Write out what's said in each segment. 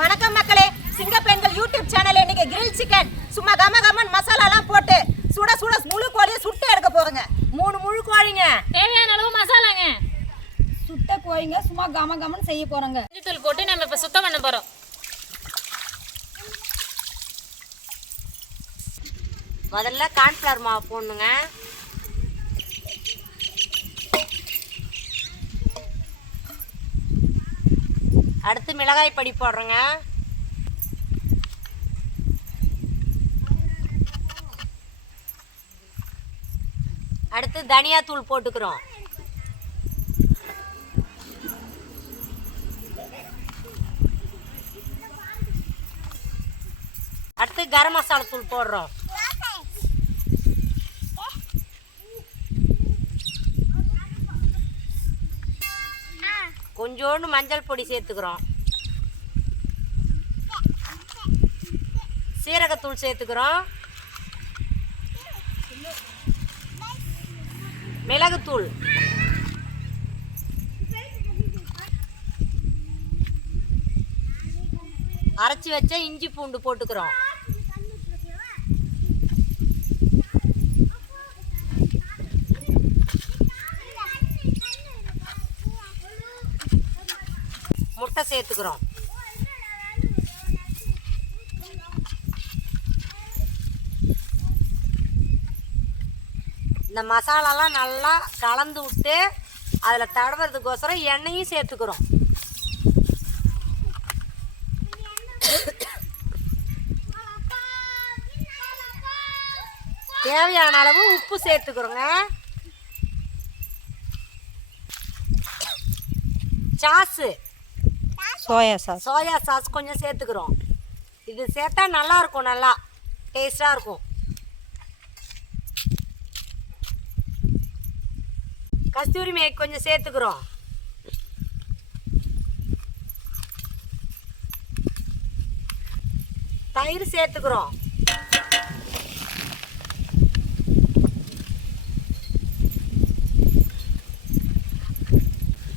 வணக்கம் மக்களே, சிங்க பெண்கள் யூடியூப் சேனல் இன்னைக்கு கிரில் சிக்கன் சும்மா கமகமன் மசாலாலாம் போட்டு சுட சுட முழு கோழியை சுட்டு எடுக்க போறோங்க. 3 முழு கோழிங்க, தேவையான அளவு மசாலாங்க. சுட்ட கோழிங்க சும்மா கமகமன் செய்ய போறோங்க. மஞ்சள் போட்டு நம்ம இப்ப சுத்தம் பண்ண போறோம். முதல்ல கார்ன்ஃப்ளவர் மாவு போடணுங்க. அடுத்து மிளகாய் பொடி போடுறோங்க. அடுத்து தனியாத்தூள் போட்டுக்கிறோம். அடுத்து கரம் மசாலா தூள் போடுறோம். கொஞ்சோண்டு மஞ்சள் பொடி சேர்த்துக்கிறோம். சீரகத்தூள் சேர்த்துக்கிறோம். மிளகுத்தூள், அரைச்சி வச்ச இஞ்சி பூண்டு போட்டுக்கிறோம். முட்டை சேர்த்துக்கிறோம். இந்த மசாலாலாம் நல்லா கலந்து விட்டு அதில் தடவுறதுக்கோசரம் எண்ணெயும் சேர்த்துக்கிறோம். தேவையான அளவு உப்பு சேர்த்துக்கிறோங்க. சாஸு, சோயா சாஸ் கொஞ்சம் சேர்த்துக்கிறோம். இது சேர்த்தா நல்லா இருக்கும், நல்லா டேஸ்டாக இருக்கும். கஸ்தூரி மேத்தி கொஞ்சம் சேர்த்துக்கிறோம். தயிர் சேர்த்துக்கிறோம்.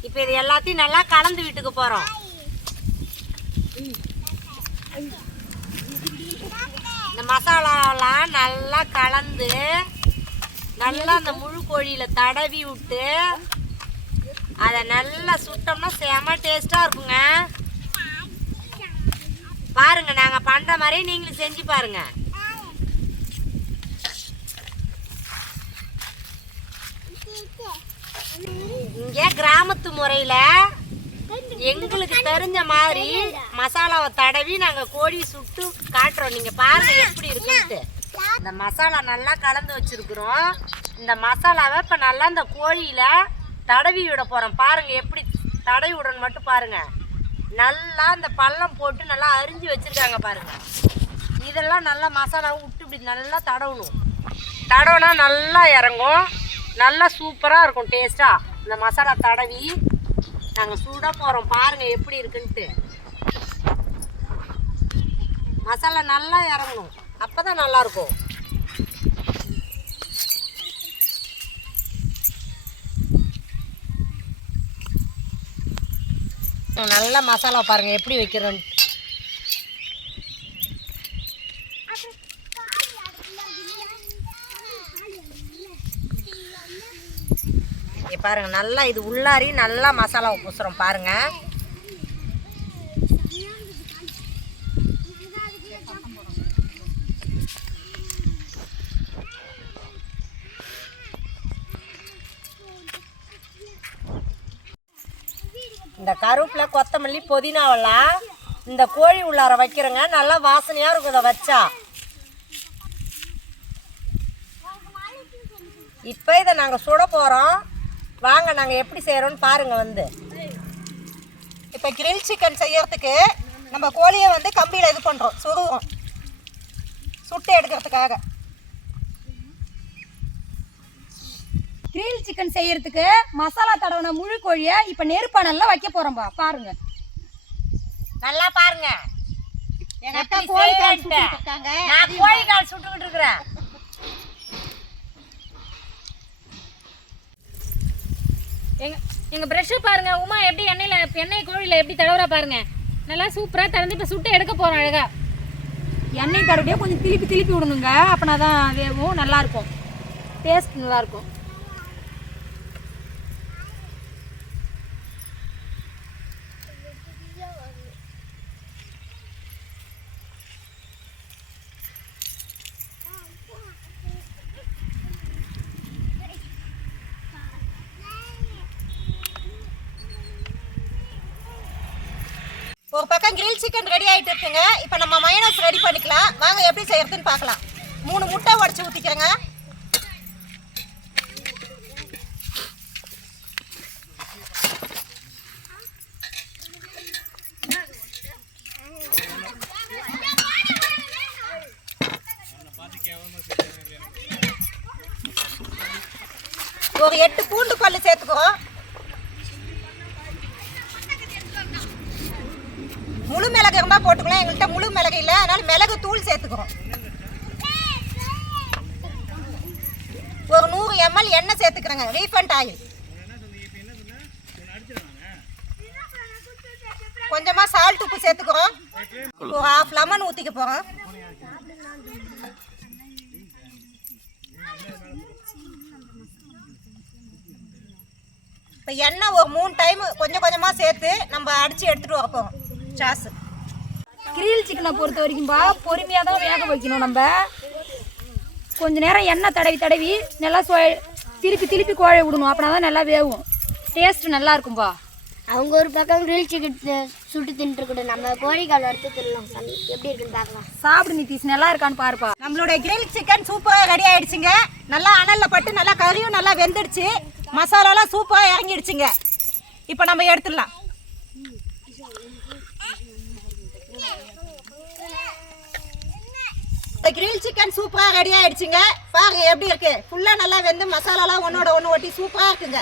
இப்போ இது எல்லாத்தையும் நல்லா கலந்து விட்டுக்க போகிறோம். இந்த மசாலாலாம் நல்லா கலந்து நல்லா அந்த முழு கோழியில் தடவி விட்டு அதை நல்லா சுட்டோம்னா செம டேஸ்ட்டாக இருக்குங்க. பாருங்க, நாங்கள் பண்ணுற மாதிரி நீங்களும் செஞ்சு பாருங்க. இங்கே கிராமத்து முறையில் எங்களுக்கு தெரிஞ்ச மாதிரி மசாலாவை தடவி நாங்கள் கோழி சுட்டு காட்டுறோம். நீங்கள் பாருங்க எப்படி இருக்குன்ட்டு. இந்த மசாலா நல்லா கலந்து வச்சிருக்கிறோம். இந்த மசாலாவை இப்போ நல்லா இந்த கோழியில் தடவி விட போகிறோம். பாருங்கள் எப்படி தடவி விடணும் மட்டும் பாருங்கள். நல்லா இந்த பள்ளம் போட்டு நல்லா அரிஞ்சு வச்சுருக்காங்க பாருங்கள். இதெல்லாம் நல்லா மசாலாவை விட்டு இப்படி நல்லா தடவணும். தடவுனா நல்லா இறங்கும், நல்லா சூப்பராக இருக்கும் டேஸ்ட்டாக. இந்த மசாலா தடவி நாங்கள் சுட போகிறோம். பாருங்கள் எப்படி இருக்குன்ட்டு. மசாலா நல்லா இறங்கணும், அப்போ தான் நல்லாயிருக்கும். நல்ல மசாலா பாருங்கள் எப்படி வைக்கிறோன்னு. பாருங்கள் நல்லா இது உள்ளாரி நல்லா மசாலாவை பூசுகிறோம் பாருங்கள். இந்த கருவேப்பிலை, கொத்தமல்லி, புதினாவெல்லாம் இந்த கோழி உள்ளார வைக்கிறோங்க. நல்லா வாசனையாக இருக்கும் இதை வச்சா. இப்போ இதை நாங்கள் சுட போகிறோம். வாங்க நாங்கள் எப்படி செய்கிறோன்னு பாருங்கள். வந்து இப்போ கிரில் சிக்கன் செய்யறதுக்கு நம்ம கோழியை வந்து கம்பியில் இது பண்ணுறோம், சுடுவோம் சுட்டு எடுக்கிறதுக்காக. கிரில் சிக்கன் செய்யறதுக்கு மசாலா தடவின முழு கோழியை இப்போ நெருப்பானல்ல வைக்க போறோம்பா. பாருங்க, நல்லா பாருங்க. எங்க அக்கா கோழி கால் சுட்டுட்டு இருக்காங்க. நான் கோழி கால் சுட்டுக்கிட்டு இருக்கிறேன். எங்க பிரஷ் பாருங்க, உமா எப்படி எண்ணெய் கோழியில் எப்படி தடவுறா பாருங்க. நல்லா சூப்பரா திறந்து இப்ப சுட்டு எடுக்க போறோம் அழகா. எண்ணெய் தடவிட்டே கொஞ்சம் திருப்பி விடணுங்க. அப்பனா தான் வேகும், நல்லா இருக்கும், டேஸ்ட் நல்லா இருக்கும். ஒரு பக்கம் கிரில் சிக்கன் ரெடி ஆகிட்டு இருக்குங்க. இப்போ நம்ம மயோனைஸ் ரெடி பண்ணிக்கலாம். வாங்க எப்படி செய்யறதுன்னு பார்க்கலாம். 3 முட்டை உடச்சி ஊற்றிக்கிறேங்க. ஒரு 8 பூண்டு பல்லு சேர்த்துக்கிறோம். முழு மிளகு இருந்தால் போட்டுக்கலாம். எங்கள்கிட்ட முழு மிளகு இல்லை, அதனால மிளகு தூள் சேர்த்துக்கிறோம். ஒரு 100 ml எண்ணெய் சேர்த்துக்கிறேங்க, ரீஃபண்ட் ஆயில். கொஞ்சமா சால்ட் உப்பு சேர்த்துக்கிறோம். ஒரு 1/2 லெமன் ஊற்றிக்க போகிறோம். இப்போ எண்ணெய் ஒரு 3 டைம் கொஞ்சம் கொஞ்சமாக சேர்த்து நம்ம அடித்து எடுத்துகிட்டு வர போகிறோம். சாஸ் கிரில் சிக்கனை பொறுத்த வரைக்கும்பா பொறுமையாக தான் வேக வைக்கணும். நம்ம கொஞ்ச நேரம் எண்ணெய் தடவி நல்லா திருப்பி கோழை விடணும். அப்படின்னா தான் நல்லா வேகும், டேஸ்ட் நல்லா இருக்கும்பா. அவங்க ஒரு பக்கம் கிரில் சிக்கன் சுட்டு தின்ட்டுருக்கட்டும், நம்ம கோழிக்கால் வறுத்து தின்னலாம். எப்படி இருக்குன்னு பார்க்கலாம். சாப்பிடு நிதிஷ், நல்லா இருக்கான்னு பாருப்பா. நம்மளுடைய கிரில் சிக்கன் சூப்பராக ரெடி ஆயிடுச்சுங்க. நல்லா அனலில் பட்டு நல்லா கறியும் நல்லா வெந்துடுச்சு, மசாலாலாம் சூப்பராக இறங்கிடுச்சுங்க. இப்போ நம்ம எடுத்துடலாம். கிரில் சிக்கன் சூப்பராக ரெடி ஆயிடுச்சுங்க. பாருங்க எப்படி இருக்கு, ஃபுல்லாக நல்லா வெந்து மசாலாலாம் ஒன்னோட ஒன்று ஒட்டி சூப்பராக இருக்குங்க.